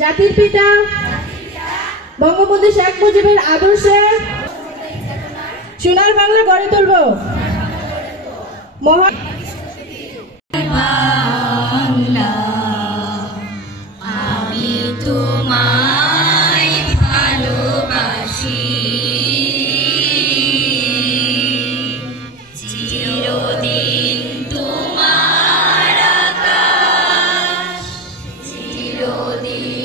জাতির পিতা বঙ্গবন্ধু শেখ মুজিবের আদর্শে সোনার বাংলা গড়ে তুলব। মহান আমি তোমায় ভালোবাসি, চিরদিন তোমার আকাশ, চিরদিন